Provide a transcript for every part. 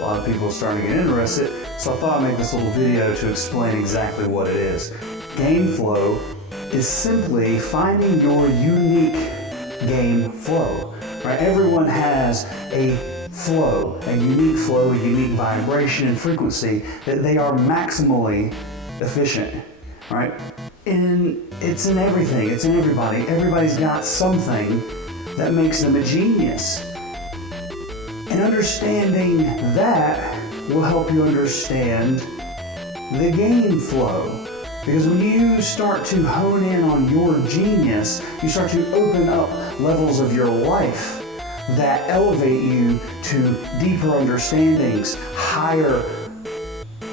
a lot of people are starting to get interested, so I thought I'd make this little video to explain exactly what it is. GameFlow is simply finding your unique game flow. Right? Everyone has a flow, a unique flow, a unique vibration and frequency that they are maximally efficient. Right? And it's in everything, it's in everybody. Everybody's got something that makes them a genius. And understanding that will help you understand the game flow. Because when you start to hone in on your genius, you start to open up levels of your life that elevate you to deeper understandings, higher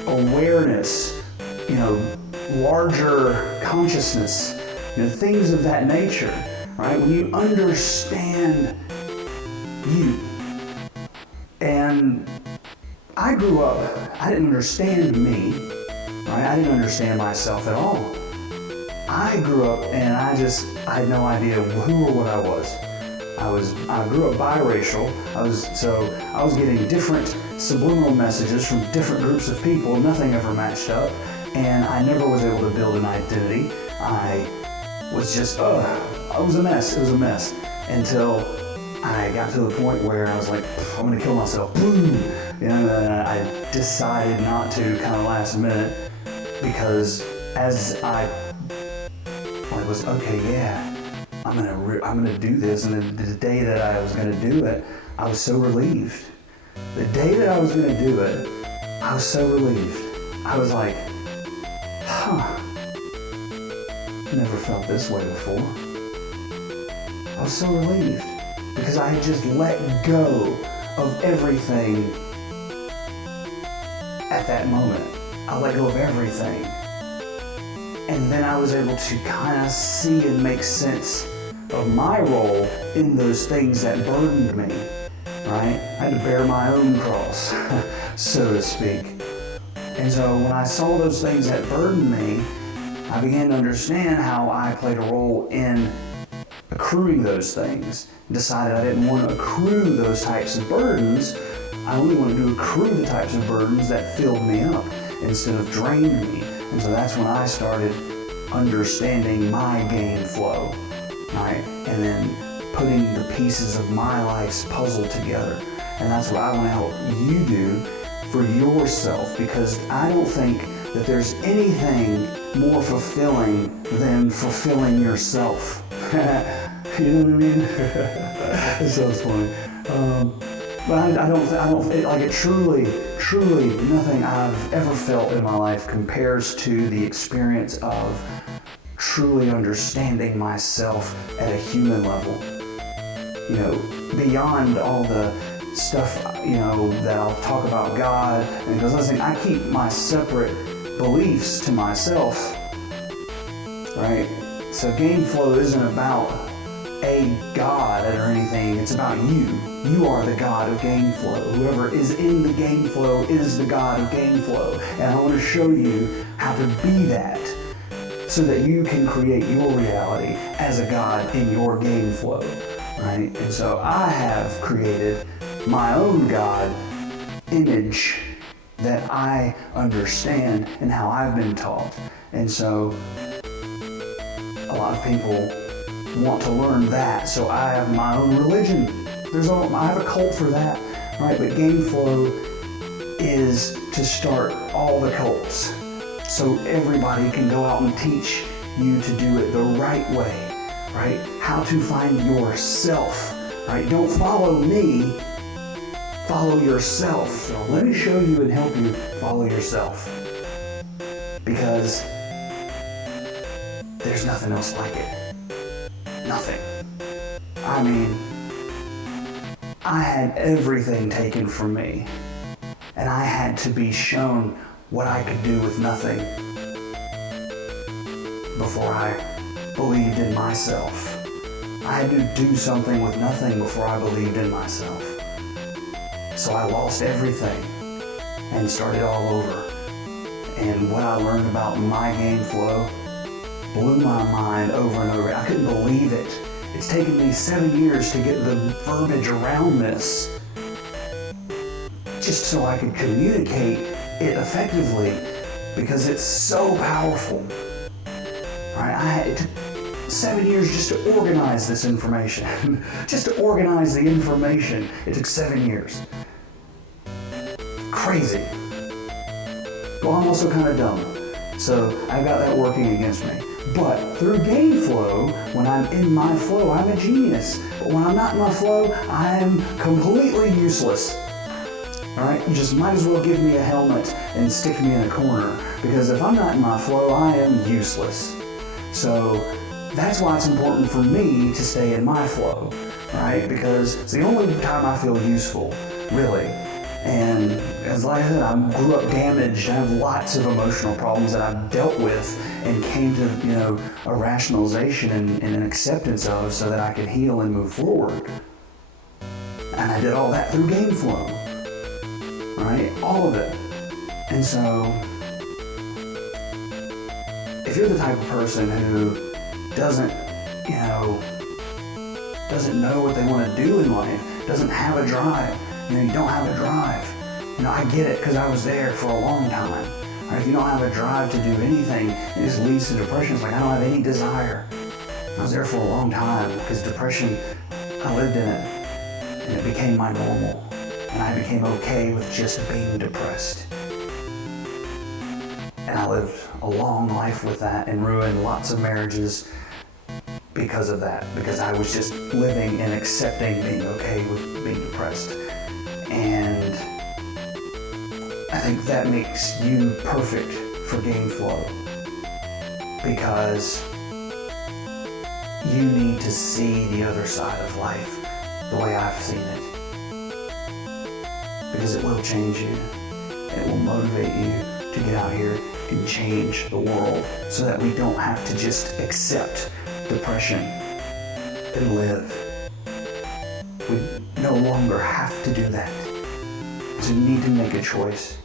awareness, larger consciousness, things of that nature, right? When you understand you. And I grew up, I didn't understand me, right? I didn't understand myself at all. I grew up and I had no idea who or what I was. I grew up biracial. I was getting different subliminal messages from different groups of people. Nothing ever matched up, and I never was able to build an identity. I was just, it was a mess. It was a mess until I got to the point where I was like, I'm gonna kill myself. Boom! And I decided not to kind of last minute, because as I was, okay, yeah, I'm gonna do this. And then the day that I was gonna do it, I was so relieved. The day that I was gonna do it, I was so relieved. I was like, never felt this way before. I was so relieved because I had just let go of everything at that moment. I let go of everything. And then I was able to kind of see and make sense of my role in those things that burdened me, right? I had to bear my own cross, so to speak. And so when I saw those things that burdened me, I began to understand how I played a role in accruing those things. Decided I didn't want to accrue those types of burdens. I only wanted to accrue the types of burdens that filled me up instead of drained me. And so that's when I started understanding my game flow, right? And then putting the pieces of my life's puzzle together. And that's what I want to help you do for yourself, because I don't think that there's anything more fulfilling than fulfilling yourself. You know what I mean? It sounds funny. But I don't, like it truly, nothing I've ever felt in my life compares to the experience of truly understanding myself at a human level. Beyond all the stuff, that I'll talk about God, and because listen, I keep my separate beliefs to myself, right? So GameFlow isn't about a God or anything, it's about you. You are the God of GameFlow. Whoever is in the GameFlow is the God of GameFlow. And I want to show you how to be that so that you can create your reality as a God in your GameFlow, right? And so I have created my own God image that I understand and how I've been taught. And so a lot of people want to learn that, so I have my own religion. I have a cult for that, right? But GameFlow is to start all the cults, so everybody can go out and teach you to do it the right way, right? How to find yourself, right? Don't follow me, follow yourself. So let me show you and help you follow yourself, because there's nothing else like it. Nothing. I mean, I had everything taken from me, and I had to be shown what I could do with nothing before I believed in myself. I had to do something with nothing before I believed in myself. So I lost everything and started all over. And what I learned about my game flow blew my mind over and over. I couldn't believe it. It's taken me 7 years to get the verbiage around this. just so I could communicate it effectively, because it's so powerful. Right? It took 7 years just to organize this information. Just to organize the information, it took 7 years. Crazy. Well, I'm also kind of dumb, so I've got that working against me. But through GameFlow, when I'm in my flow, I'm a genius. But when I'm not in my flow, I'm completely useless. All right, you just might as well give me a helmet and stick me in a corner, because if I'm not in my flow, I am useless. So that's why it's important for me to stay in my flow, right? Because it's the only time I feel useful, really. And as like I said, I grew up damaged. I have lots of emotional problems that I've dealt with and came to, a rationalization and an acceptance of, so that I could heal and move forward. And I did all that through GameFlow, right? All of it. And so, if you're the type of person who doesn't know what they want to do in life, doesn't have a drive, you don't have a drive. I get it, because I was there for a long time. Right? If you don't have a drive to do anything, it just leads to depression. It's like, I don't have any desire. I was there for a long time, because depression, I lived in it, and it became my normal. And I became okay with just being depressed. And I lived a long life with that and ruined lots of marriages because of that, because I was just living and accepting being okay with being depressed. And I think that makes you perfect for GameFlow, because you need to see the other side of life the way I've seen it, because it will change you. It will motivate you to get out here and change the world, so that we don't have to just accept depression and live. We no longer have to do that. So you need to make a choice.